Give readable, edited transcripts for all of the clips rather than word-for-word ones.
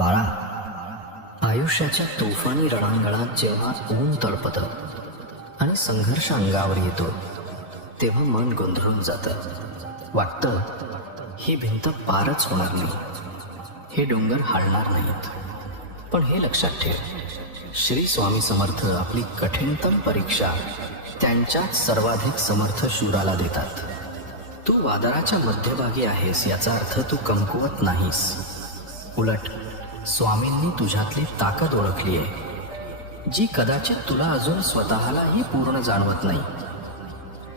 बाळा, आयुष्याच्या तुफानी रणांगणात जेव्हा ऊन तळपतं आणि संघर्ष अंगावर येतो तेव्हा मन गोंधळून जातं. वाटतं ही भिंत पारच होणार नाही, हे डोंगर हालणार नाहीत. पण हे लक्षात ठेव, श्री स्वामी समर्थ आपली कठीणतम परीक्षा त्यांच्याच सर्वाधिक समर्थ शूराला देतात. तू वादळाच्या मध्यभागी आहेस याचा अर्थ तू कमकुवत नाहीस. उलट स्वामींनी तुझ्यातली ताकद ओळखली आहे, जी कदाचित तुला अजून स्वतःलाही पूर्ण जाणवत नाही.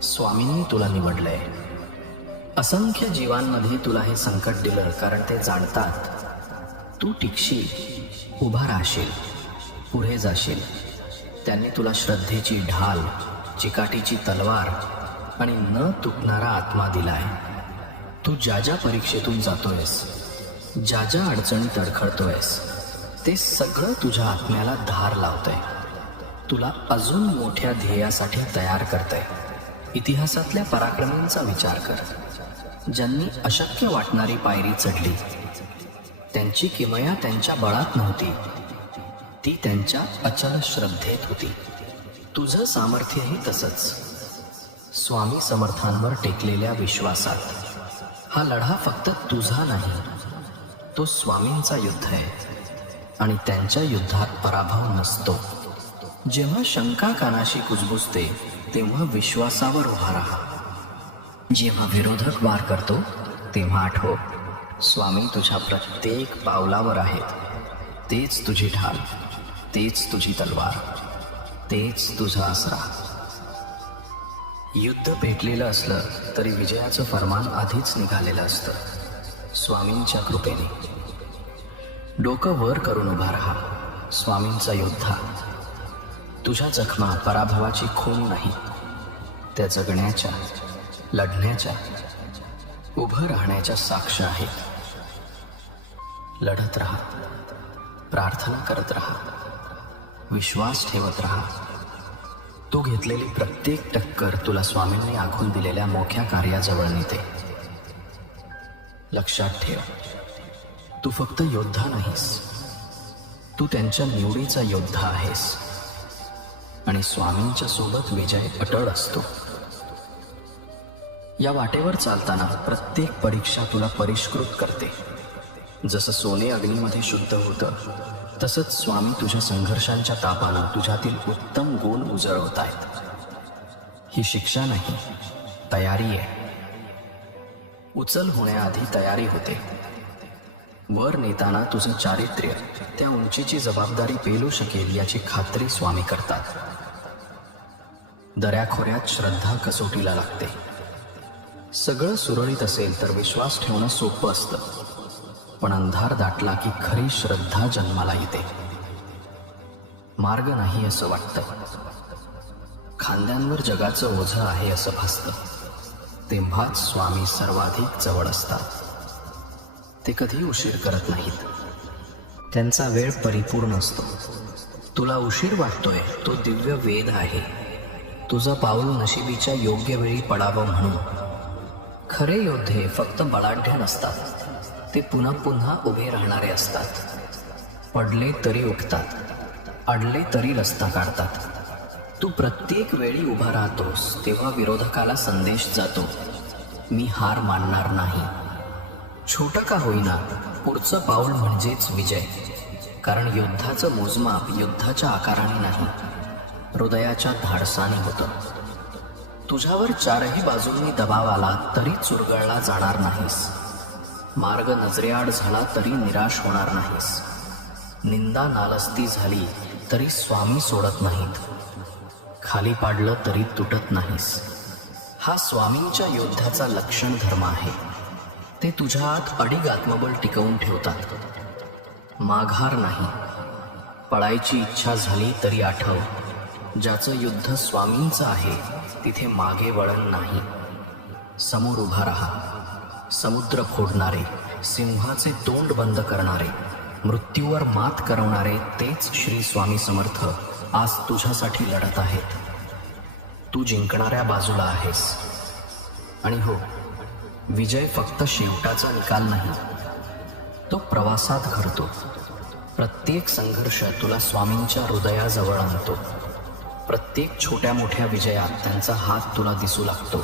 स्वामींनी तुला निवडलंय. असंख्य जीवांमध्ये तुला हे संकट दिलं कारण ते जाणतात तू टिकशील, उभा राहशील, पुढे जाशील. त्यांनी तुला श्रद्धेची ढाल, चिकाटीची तलवार आणि न तुटणारा आत्मा दिलाय. तू ज्या ज्या परीक्षेतून जातोयस, ज्या ज्या अडचणीत अडखळतोयस, ते सगळं तुझ्या आत्म्याला धार लावतंय, तुला अजून मोठ्या ध्येयासाठी तयार करतंय. इतिहासातल्या पराक्रमींचा विचार कर, ज्यांनी अशक्य वाटणारी पायरी चढली. त्यांची किमया त्यांच्या बळात नव्हती, ती त्यांच्या अचल श्रद्धेत होती. तुझं सामर्थ्यही तसंच, स्वामी समर्थांवर टेकलेल्या विश्वासात. हा लढा फक्त तुझा नाही, तो स्वामींचा युद्ध आहे आणि त्यांच्या युद्धात पराभव नसतो. जेव्हा शंका कानाशी कुजबुजते तेव्हा विश्वासावर उभा राहा. जेव्हा विरोधक वार करतो तेव्हा आठव, स्वामी तुझ्या प्रत्येक पावलावर आहेत. तेच तुझी ढाल, तेच तुझी तलवार, तेच तुझा आसरा. युद्ध पेटलेलं असलं तरी विजयाचं फरमान आधीच निघालेलं असतं, स्वामींच्या कृपेने. डोकं वर करून उभा राहा, स्वामींचा योद्धा. तुझ्या जखमा पराभवाची खून नाही, त्या जगण्याच्या, लढण्याच्या, उभं राहण्याच्या साक्ष आहेत. लढत राहा, प्रार्थना करत राहा, विश्वास ठेवत राहा. तू घेतलेली प्रत्येक टक्कर तुला स्वामींनी आखून दिलेल्या मोठ्या कार्याजवळ नेते. लक्षात ठेव, तू फक्त योद्धा नाहीस, तू त्यांच्या निवडीचा योद्धा आहेस आणि स्वामींच्या सोबत विजय अटळ असतो. या वाटेवर चालताना प्रत्येक परीक्षा तुला परिष्कृत करते. जसं सोने अग्नीमध्ये शुद्ध होतं, तसंच स्वामी तुझ्या संघर्षांच्या तापानं तुझ्यातील उत्तम गुण उजळवतायत. ही शिक्षा नाही, तयारी आहे. उचल होण्याआधी तयारी होते. वर नेताना तुझं चारित्र्य त्या उंचीची जबाबदारी पेलू शकेल याची खात्री स्वामी करतात. दऱ्याखोऱ्यात श्रद्धा कसोटीला लागते. सगळं सुरळीत असेल तर विश्वास ठेवणं सोपं असतं, पण अंधार दाटला की खरी श्रद्धा जन्माला येते. मार्ग नाही असं वाटतं, खांद्यांवर जगाचं ओझं आहे असं भासतं. तेव्हाच स्वामी सर्वाधिक जवळ असतात. ते कधी उशीर करत नाहीत, त्यांचा वेळ परिपूर्ण असतो. तुला उशीर वाटतोय तो दिव्य वेद आहे. तुझं पाऊल नशिबीच्या योग्य वेळी पडावं म्हणून. खरे योद्धे फक्त बलाढ्य नसतात, ते पुन्हा पुन्हा उभे राहणारे असतात. पडले तरी उठतात, अडले तरी रस्ता काढतात. तू प्रत्येक वेळी उभा राहतोस तेव्हा विरोधकाला संदेश जातो, मी हार मानणार नाही. छोटं का होईना, पुढचं पाऊल म्हणजेच विजय. कारण युद्धाचं मोजमाप युद्धाच्या आकाराने नाही, हृदयाच्या धाडसाने होतं. तुझ्यावर चारही बाजूंनी दबाव आला तरी चुरगळला जाणार नाहीस. मार्ग नजरेआड झाला तरी निराश होणार नाहीस. निंदा नालस्ती झाली तरी स्वामी सोडत नाहीत. खाली पाडलं तरी तुटत नाहीस. हा स्वामींच्या योद्ध्याचा लक्षण धर्म आहे. ते तुझ्या आत अडीग आत्मबळ टिकवून ठेवतात. माघार नाही. पळायची इच्छा झाली तरी आठव, ज्याचं युद्ध स्वामींचं आहे तिथे मागे वळण नाही. समोर उभा राहा. समुद्र फोडणारे, सिंहाचे तोंड बंद करणारे, मृत्यूवर मात करवणारे तेच श्री स्वामी समर्थ आज तुझ्यासाठी लढत आहेत. तू जिंकणाऱ्या बाजूला आहेस. आणि हो, विजय फक्त शेवटाचा निकाल नाही, तो प्रवासात घडतो. प्रत्येक संघर्ष तुला स्वामींच्या हृदयाजवळ आणतो. प्रत्येक छोट्या मोठ्या विजयात त्यांचा हात तुला दिसू लागतो.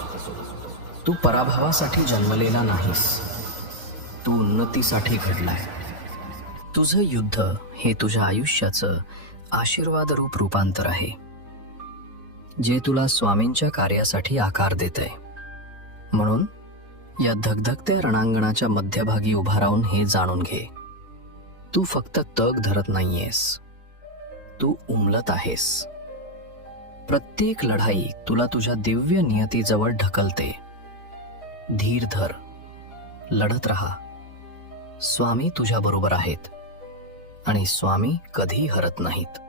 तू पराभवासाठी जन्मलेला नाहीस, तू उन्नतीसाठी घडलाय. तुझं युद्ध हे तुझ्या आयुष्याचं आशीर्वादरूप रूपांतर आहे, जे तुला स्वामींच्या कार्यासाठी आकार देतंय. म्हणून या धगधगत्या रणांगणाच्या मध्यभागी उभा राहून हे जाणून घे, तू फक्त तग धरत नाहीयेस, तू उमलत आहेस. प्रत्येक लढाई तुला तुझ्या दिव्य नियतीजवळ ढकलते. धीर धर, लढत राहा. स्वामी तुझ्या बरोबर आहेत आणि स्वामी कधी हरत नाहीत.